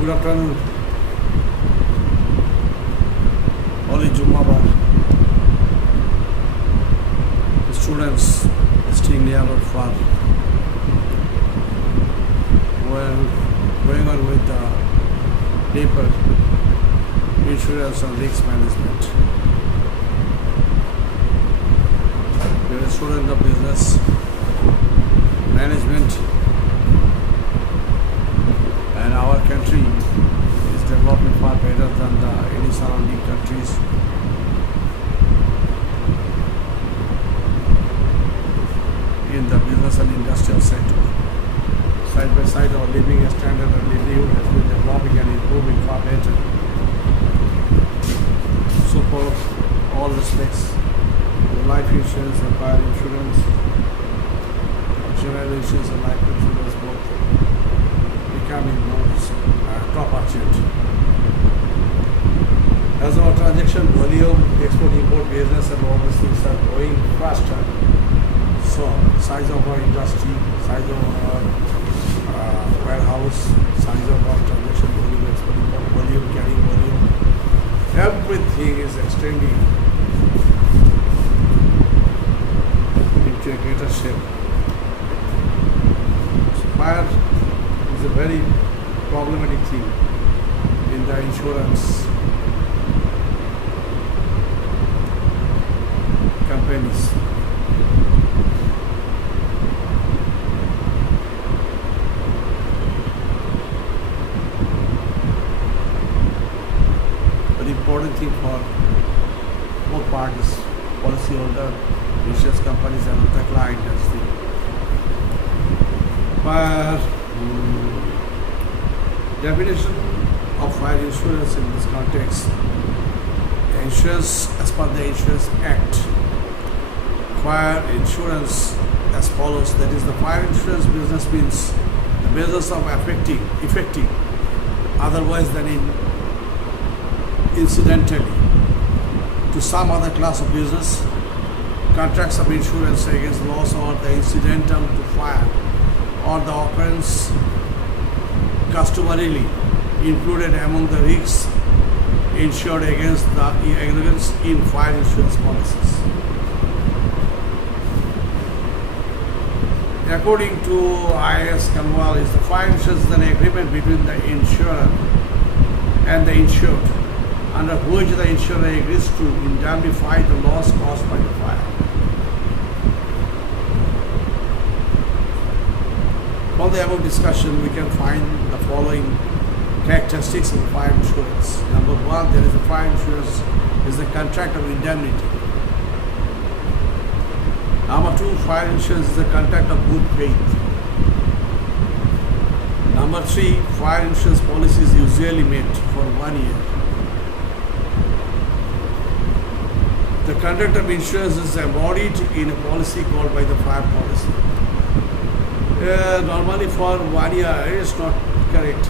Good afternoon. Holy Jummah. Students staying near or far. Well, going on with the paper insurance and risk management. We are a student of business management, and our country is developing far better than any surrounding countries. In the business and industrial sector. Side by side, our living standard and livelihood has been developing and improving far better. So for all respects, the life insurance and fire insurance, general insurance and life insurance both becoming more top urgent. As our transaction volume, export-import business and all these things are growing faster, so size of our industry, size of our warehouse, size of our transaction volume, export-import volume, carrying volume, everything is extending into a greater shape. So fire is a very problematic thing in the insurance companies. Very important thing for both parties, policyholder, insurance companies and the client industry. Fire definition of fire insurance in this context. Insurance as per the Insurance Act. Fire insurance as follows, that is, the fire insurance business means the business of effecting otherwise than incidentally to some other class of business contracts of insurance against loss or the incidental to fire or the occurrence customarily included among the risks insured against the aggregates in fire insurance policies. According to IAS Kanwal, the fire insurance is an agreement between the insurer and the insured, under which the insurer agrees to indemnify the loss caused by the fire. From the above discussion, we can find the following characteristics of the fire insurance. Number one, there is a fire insurance is the contract of indemnity. Number two, fire insurance is a contract of good faith. Number three, fire insurance policy is usually made for 1 year. The contract of insurance is embodied in a policy called by the fire policy. Normally for 1 year it is not correct.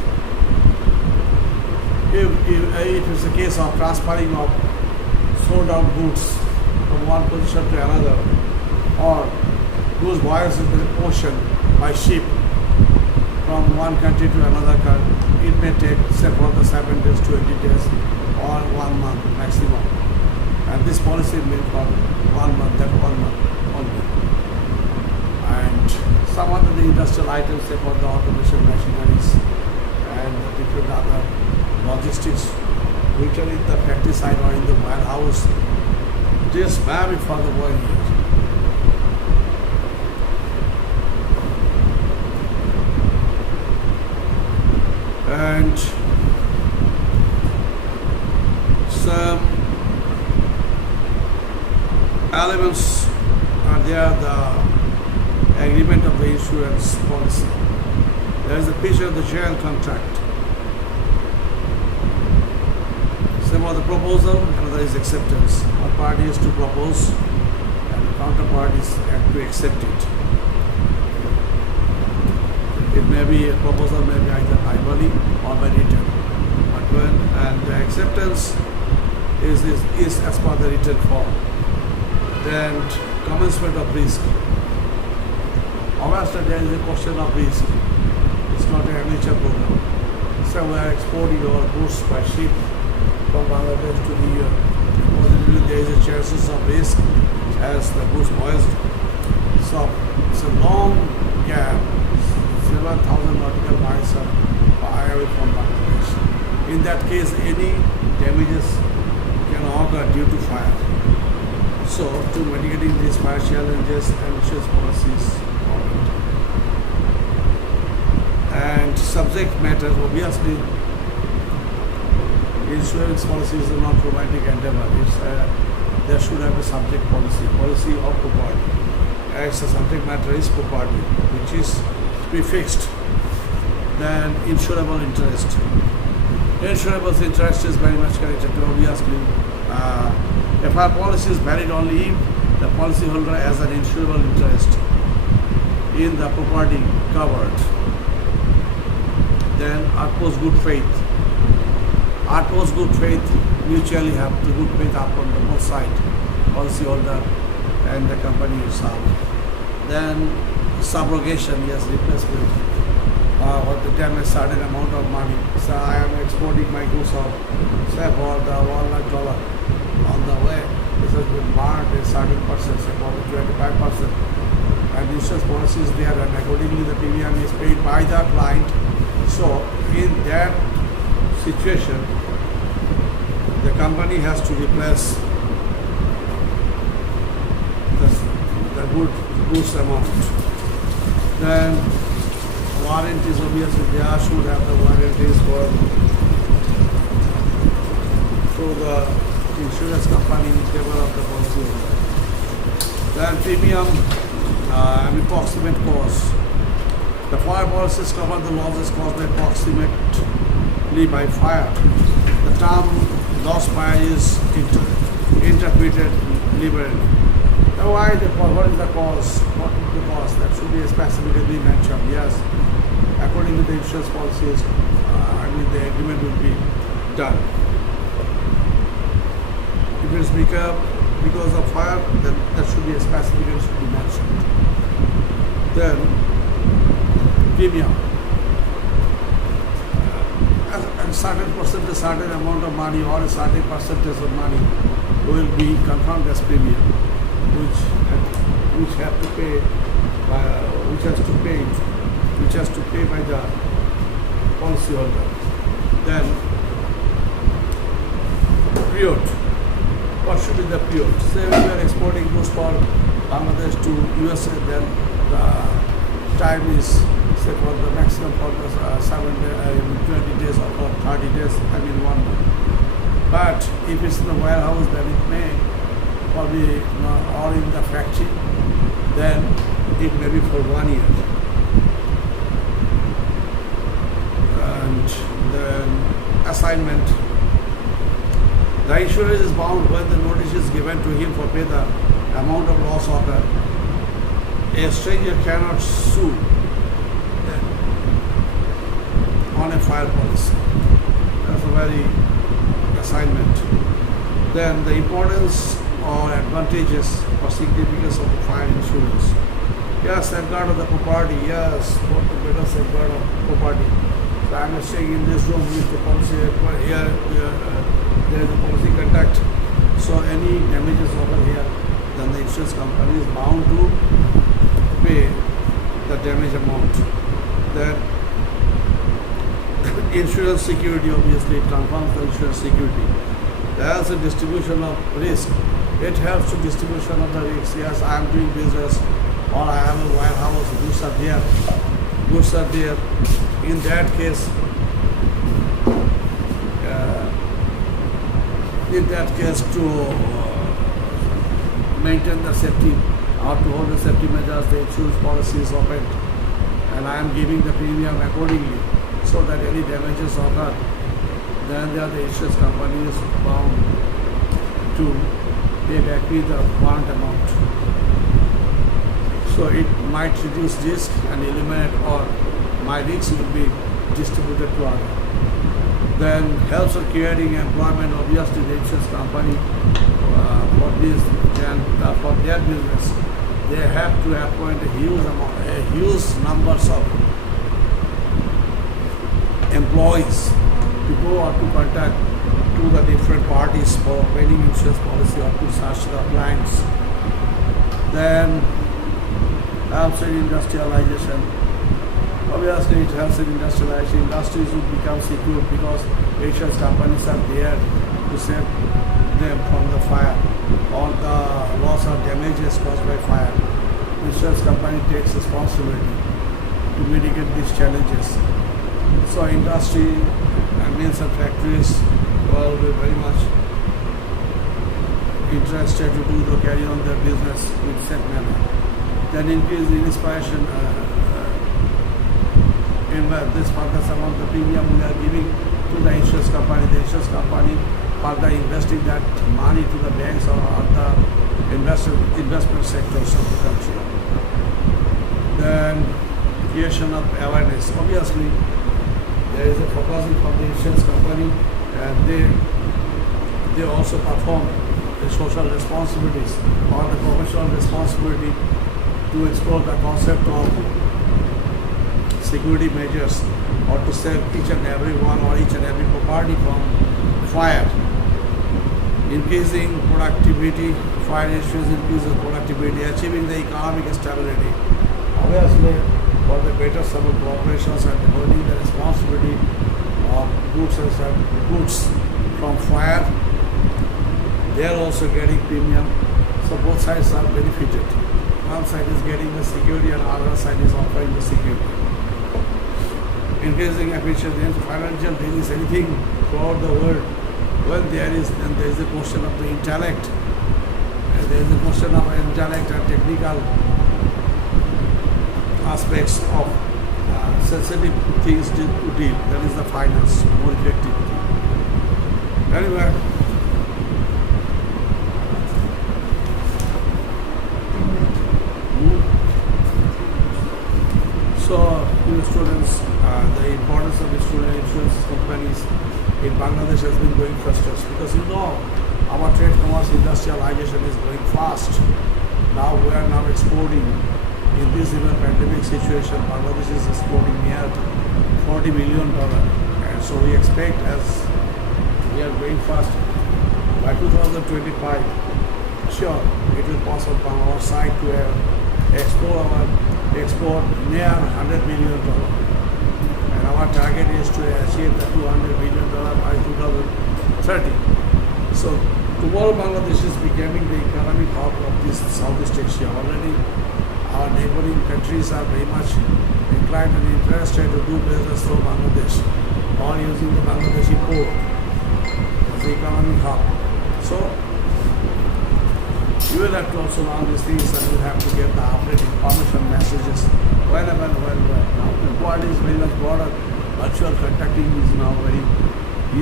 If it's a case of transferring of sold out goods from one position to another, or goods voyages in the ocean by ship from one country to another country, it may take say for the 7 days, 20 days or 1 month maximum. And this policy is made for 1 month, that 1 month only. And some other the industrial items, say for the automation machineries and the different other logistics, which are in the factory side or in the warehouse, this may be for the 1 year. And some elements are there, the agreement of the insurance policy. There is a picture of the jail contract. Some of the proposal, another is acceptance. One party is to propose and the counterpart is to accept it. It may be a proposal, may be either verbally or by written. But when the acceptance is as per the written form, then commencement of risk. Obviously, there is a question of risk. It's not an amateur program. time we are exporting our goods by ship from Bangladesh to the positively there is a chances of risk as the goods moist. So it's a long gap, 7,000 nautical miles away from Bangladesh. In that case, any damages can occur due to fire. So to mitigating these fire challenges, ambitious policies and subject matter, obviously insurance policies are not romantic endeavor. There should have a subject policy of property. As the subject matter is property, which is prefixed, then insurable interest. Insurable interest is very much connected to obviously if our policy is valid only if the policyholder has an insurable interest in the property covered, then utmost good faith mutually have the good faith upon the both side, policyholder and the company itself. Then subrogation, yes, replacement or the damage certain amount of money. So I am exporting my goods of say for the $1 lakh on the way. This has been marked a certain percent, say for 25%. And insurance policy is there, and accordingly the premium is paid by the client. So in that situation, the company has to replace the goods amount. Then warranties, obviously they should have the warranties through the insurance company in favor of the policyholder. Then premium approximate cost. The fire policies cover the losses caused by approximately by fire. The term loss fire is interpreted liberally. Now what is the cause? What is the cause? That should be specifically mentioned. Yes, according to the insurance policies, the agreement will be done. If it's because of fire, then that should be specifically should be mentioned. Then premium. A certain percentage, certain amount of money or a certain percentage of money will be confirmed as premium, which has to pay by the policyholder. Then period. What should be the period? Say we are exporting goods from Bangladesh to USA, then the time is say for the maximum for the 20 days or 30 days, 1 month. But if it's in the warehouse, then it may probably or in the factory, then it may be for 1 year. And then assignment. The insurer is bound when the notice is given to him for pay the amount of loss occurred. A stranger cannot sue on a fire policy. That's a very assignment. Then the importance or advantages or significance of the fire insurance. Yes, safeguard of the property. Yes, what the better safeguard of property. So I am staying in this room with the policy. Here there is a policy conduct. So any damages over here, then the insurance company is bound to pay the damage amount. Then insurance security, obviously it confirms the insurance security. There is a distribution of risk. It helps to distribution of the risk. Yes, I am doing business or I have a warehouse, goods are there. In that case, to maintain the safety or to hold the safety measures, the insurance policy is opened and I am giving the premium accordingly so that any damages occur, then the insurance company is bound to pay back me the warrant amount. So it might reduce risk and eliminate, or my risk will be distributed to others. Then helps in creating employment, obviously the insurance company for their business, they have to appoint a huge numbers of employees to go or to contact to the different parties for wedding insurance policy or to search the clients. Then helps in industrialization. Obviously, it helps in industrialization. Industries will become secure because insurance companies are there to save them from the fire or the loss or damages caused by fire. Insurance company takes responsibility to mitigate these challenges. So industry and mills and factories will be very much interested to do to carry on their business in safe manner. Then increase the inspiration in this purpose amount the premium we are giving to the insurance company. The insurance company further investing that money to the banks or the investment sectors of the country. Then creation of awareness. Obviously, there is a focusing from the insurance company and they also perform the social responsibilities or the professional responsibility to explore the concept of security measures or to save each and every one or each and every property from fire. Increasing productivity, fire issues increases productivity, achieving the economic stability. Obviously, for the better summer corporations and holding the responsibility of goods from fire, they are also getting premium. So both sides are benefited. One side is getting the security and the other side is offering the security. Increasing efficiency in financial dealings, anything throughout the world. When there is a question of the intellect, and there is a question of intellect and technical aspects of sensitive things to deal. That is the finance, more effective. Anyway, so students, the importance of the student insurance companies in Bangladesh has been going faster because our trade commerce industrialization is going fast. Now we are now exporting. In this even pandemic situation, Bangladesh is exporting near $40 million, and so we expect as we are going fast by 2025, sure it will possible from our side to export near $100 million, and our target is to achieve the $200 million by 2030. So tomorrow Bangladesh is becoming the economic hub of this Southeast Asia already. Our neighboring countries are very much inclined and interested to do business through Bangladesh or using the Bangladeshi port as the economic hub. So you will have to also learn these things and you will have to get the update information messages whenever. Now the world is very much broader. Virtual contacting is now very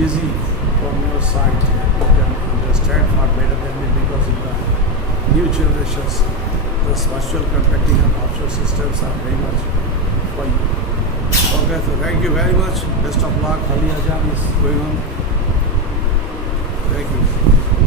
easy from your side. You can understand far better than me because in the new generations, this virtual contacting and offshore systems are very much for you. Okay, so thank you very much. Best of luck. Hali Ajam is going on. Thank you.